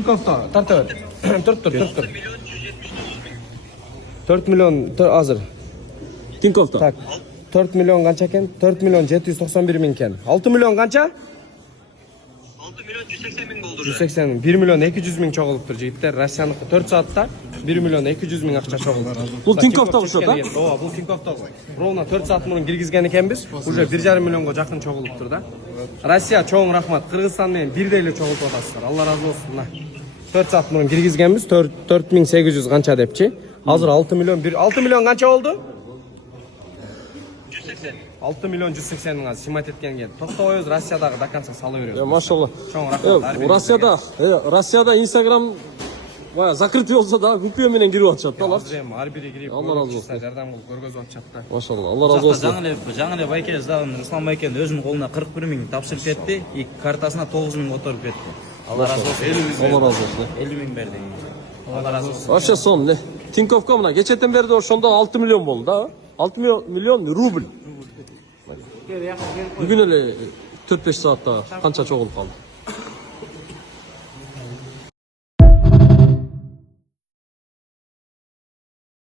Tinkov'da tartı. Dur. 4 milyon hazır. Tinkov'da. Tak. 4 milyon kança eken? 4 milyon 791 min ken. 6 milyon kança? 6 milyon 180 bin oldu. 180 min. 1 milyon 200 min çoğuluptur jigitler. Russiyanıkı 4 saatte 1 milyon 200 min akça çoğuluptur. Bu Tinkov'da bu da? Ооба, bu Tinkov'da. Ровно 4 saat bunun girgizgen ekenbiz. Уже 1,5 milyonga jakın çoğuluptur da. Россия çoğun rahmat. Kırgızstan menен birdeyle çoğulup atasызlar. Allah razı olsun. 4 saat bunun girgizgenmiz 4800 kança depçi. Hazır 6 milyon kança oldu? 6 milyon 180 bin az simat etken geldi. Toqta oyuz Rossiyadagı dakansa salı veriyoruz. Ya maşallah. Çoğun rahmat. Rossiyada Instagram baya zakrytый olsa da kupiyo menen girip atışat. Har biri girip Allah razı olsun. Жардам кылып көргөзүп атышат да. Maşallah. Allah razı olsun. Жаңы эле байке издаган Руслан байкенин өзүнүн колуна 41 миң тапшырып кетти, картасына 9 миң отуруп кетти. Allah razı olsun. Allah razı olsun. 50 ming berdi. Allah razı olsun. Aşağı son ne? Tinkov'da mı? Geçen beri de orşonda 6 milyon oldu da. 6 milyon rubl. Bugün öyle 4-5 saat daha kança çok olup kaldı.